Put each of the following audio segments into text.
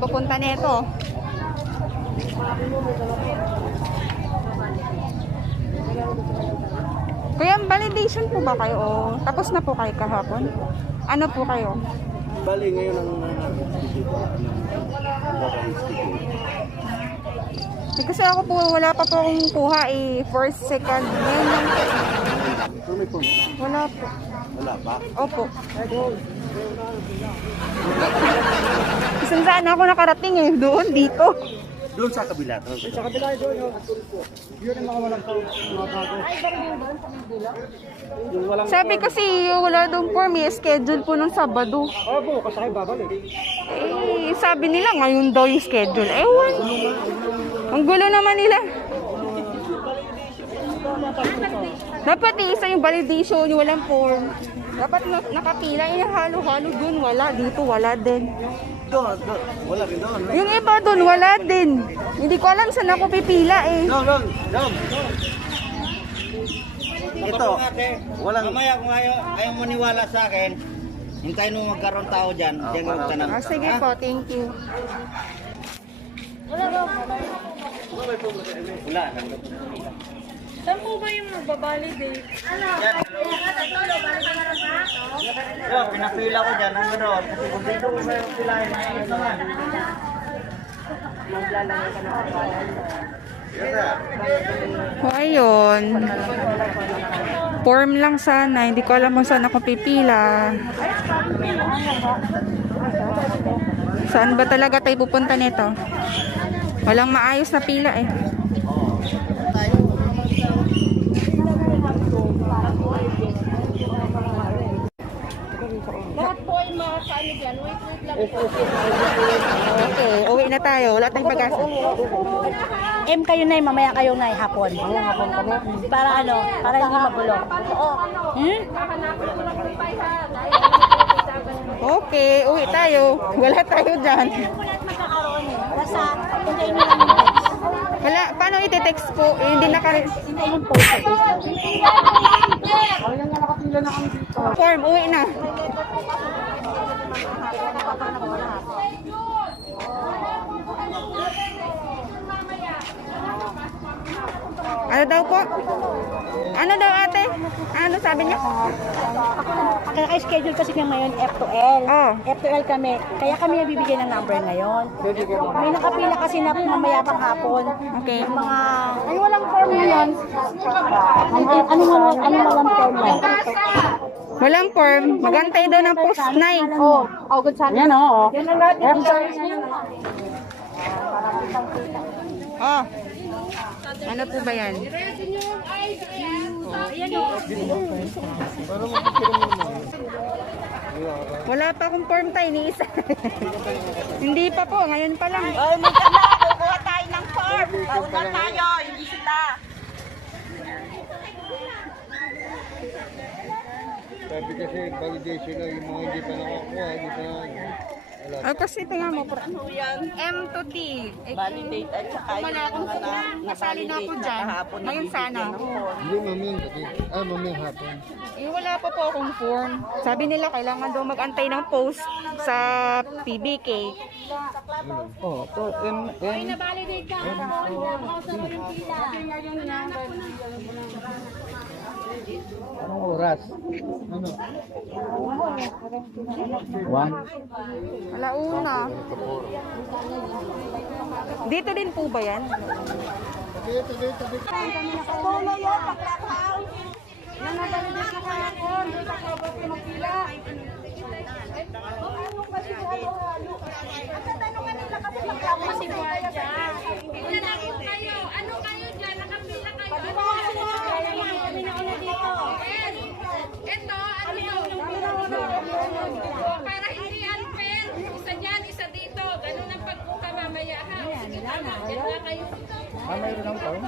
tayo pupunta nito. Kuya, validation po ba kayo? O tapos na po kayo kahapon? Ano po kayo? Bali, ngayon ang Kasi ako po, wala pa po akong kuha eh. First, second, ngayon lang po. Wala po. Wala pa? Opo. Isang saan ako nakarating eh. Doon, dito. Doon sa kabila. Sa kabila doon. Yun ang mga walang Sabi kasi wala doon form eh. Schedule po ng Sabado. Opo, kasi kayo babalik. Eh, sabi nila ngayon daw yung schedule. Ewan. Ang gulo naman nila. Dapat isa yung validation, yung walang form. Dapat nakapila, yung halo-halo dun, wala. Dito, wala din. Doon. Wala rin doon. Yung iba dun, wala din. Hindi ko alam saan ako pipila eh. Doon. Ito, walang... Mamaya kung ayaw maniwala sa akin, hintayin mo magkaroon tao dyan. Diyan ka magtanong. Sige po, thank you. Wala. Saan po ba yung magbabalidate? Yo, pinapila ko dyan. Ang gano'n. Kasi kung dito ko kayo pilahin, ito naman. O ayun. Form lang sana. Hindi ko alam kung saan ako pipila. Saan ba talaga tayo pupunta nito? Walang maayos na pila eh. Lahat po ay makakaano dyan. Wait lang po. Okay, uwi na tayo. Wala tayong pag-asa. M kayo na mamaya kayo na hapon. Para ano? Para hindi magulo. Okay, uwi tayo. Wala tayo dyan. Magkakaroon eh. Basta, hintayin nyo lang yung text. Wala, paano iti-text po? Eh, hindi Hintayin yung post sa Facebook. form, uwi na. Ano daw po? Ano daw ate? Ano sabi niya? Kaya kayo schedule kasi kami ngayon F to L. Oh. F to L kami. Kaya kami nabibigyan ng number ngayon. May nakapila kasi na mamaya pang hapon. Okay. Yung mga... Ay, walang form ngayon. Ano walang form yan? Walang form. Magantay daw ng post 9. Oh, good sa akin. Yan o. Yan ang lahat. Oh. Ano po ba yan? Wala pa akong form tayo ni isa. Hindi pa po, ngayon pa lang. Oh, may kala. Kukuha tayo ng form. Pauna tayo. Hindi sila. Sabi kasi validation na yung mga hindi pa nakakuha, hindi pa Oh, kasi tingnan mo, M to T. Validate at saka Kung wala akong nasali na ako dyan. Ngayon sana. Hindi, maming hapon. Eh, wala pa po akong form. Sabi nila, kailangan daw mag-antay ng post sa PBK. Oh, to Na-validate ka. Nakasama yung pila. anong oras? Ano? 1? Alauna. Dito din po ba yan? Tulo yun, paklakaw. Nanabalidate na kahapon. Magpila. At tatanungan nila kasi magkakaw si Buadja. Tingnan natin kayo. Ano kayo dyan? Nakapila kayo. Pag mo kasi kami na una dito. Ito, ano to? Para hindi unfair. Isa dyan, isa dito. Ganun ang pagpunta mamaya ha. Sige, tama. Yan lang kayo. Mayroon ng form?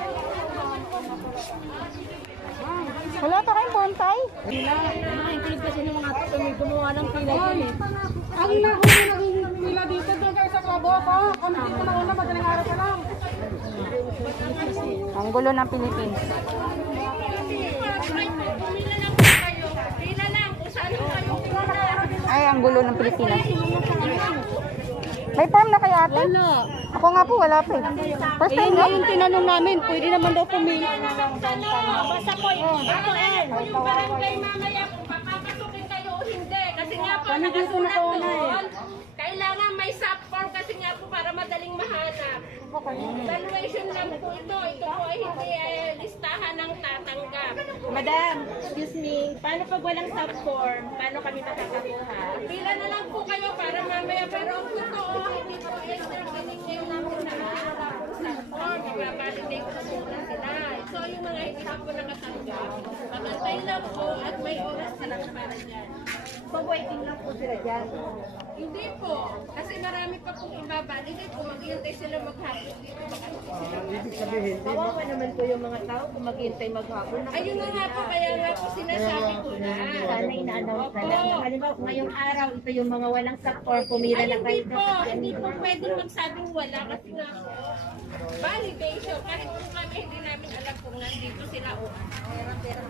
Wala pa kayong form tayo? Include kasi ng mga gumawa ng pila yun eh. Ang nahuli ng nila dito doon kayo sa Kaboka. Kami dito na una, madaling araw pa lang. Ang gulo ng Pilipinas. Pumila lang po kayo. Pila lang kung saan kayo. Ay, ang gulo ng Pilipinas. May form na kaya ate? Wala. Ako nga po, wala pa eh. First time Ayun na? nga yung tinanong namin, pwede naman daw pumili. Basta po, ako Yung barangay mamaya kung papapasukin kayo o hindi. Kasi nga po, Kami dito nakasulat nakauna doon. Kailangan may subform kasi nga po para madaling mahanap. Valuation lang po ito. Ito po ay hindi listahan ng tatanggap. Madam, excuse me, paano pag walang subform? Paano kami makakakuha? Pila na lang po kayo para mamaya. Pero ang totoo, hindi po ngayon namin na subform. Ibabalidate ko muna sila. So yung mga hindi pa po nakatanggap, magantay lang po at may oras sila para dyan. Pag-waiting lang po sila dyan. Hindi po. Kasi marami pa pong ibabalidate. Kung maghihintay sila maghapon dito, baka hindi sila. Ibig sabihin, Kawawa naman po yung mga tao kung maghintay maghapon. Ayun na nga po, kaya nga po sinasabi ko na. Sana ina-announce na lang. Halimbawa, ngayong araw, ito yung mga walang subform, pumila Ay, lang kayo. hindi po pwede magsabing wala kasi nga po, validation. Kahit kung kami hindi namin alam kung nandito sila o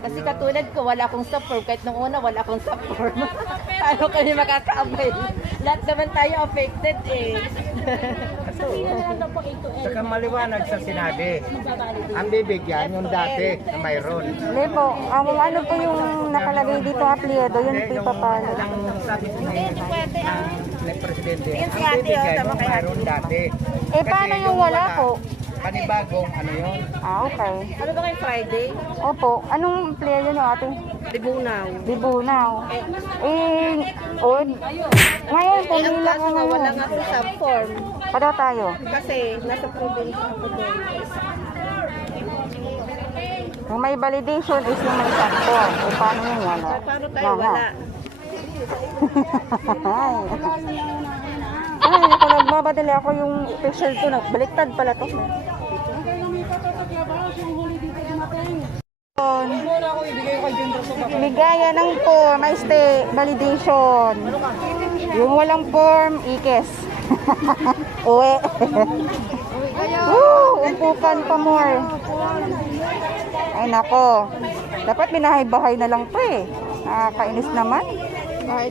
Kasi katulad ko, wala akong subform. Kahit nung una, wala akong subform. Paano kami makakaabay? Lahat naman tayo affected eh. Saka maliwanag sa sinabi. Ang bibigyan yung dati na mayroon. Hindi po. Ang ano po yung nakalagay dito apelyido, yun po ipapalo. Ang sabi ko ng presidente, Yan si ang ate, bibigyan tama yung kay mayroon dati. Eh, paano yung wala po? Panibagong ano yun? Ah, okay. Ano ba kayo Friday? Opo. Anong player yun ate? Libunaw. Libunaw. Eh, on. Ngayon, pumila ko Wala ngayon. nga po subform. Pada tayo. Kasi nasa province ako doon. Yung may validation is yung may sakto. Eh, paano yung wala? Paano tayo wala? Ay, ako nagbabadali ako yung official ko. Baliktad pala to. Hanggang lumipat ako sa Kiabaos, yung huli dito dumating. muna ako ibigay ko kay Jun Rosso ba? Bigayan ng form, may stay validation. Yung walang form, ikes. Uwi. Woo! Umpukan pa more. Ay nako. Dapat binahay-bahay na lang to eh. Nakakainis naman.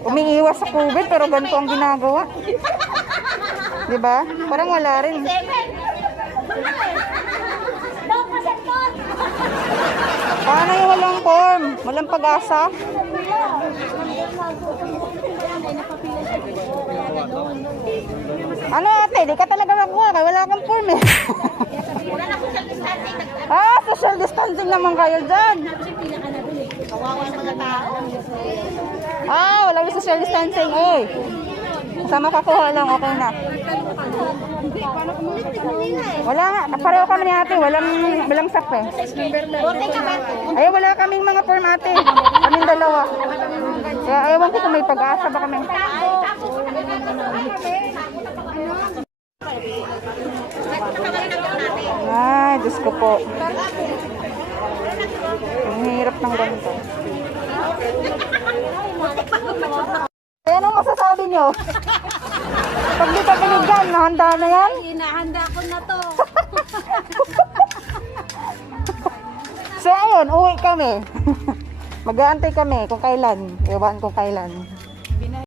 Umiiwas sa COVID pero ganito ang ginagawa. Diba? Parang wala rin. Paano yung walang form? Walang pag-asa? Ano ate? Di ka talaga makuha kaya wala kang form eh. Social distancing naman kayo dyan. Walang social distancing eh. Sama kakuha lang, okay na. Wala nga, pareho kami ni ate, walang sak eh. Ay, wala kaming mga form ate. Kaming dalawa. Kaya ewan ko kung may pag-asa ba kami. Ay, Diyos ko po. Ang hirap ng ganito. Kaya anong masasabi nyo? Pag di ka binigyan, nahanda na yan? Hinahanda ko na to. So ayun, uwi kami. Mag-aantay kami kung kailan. Ewan kung kailan.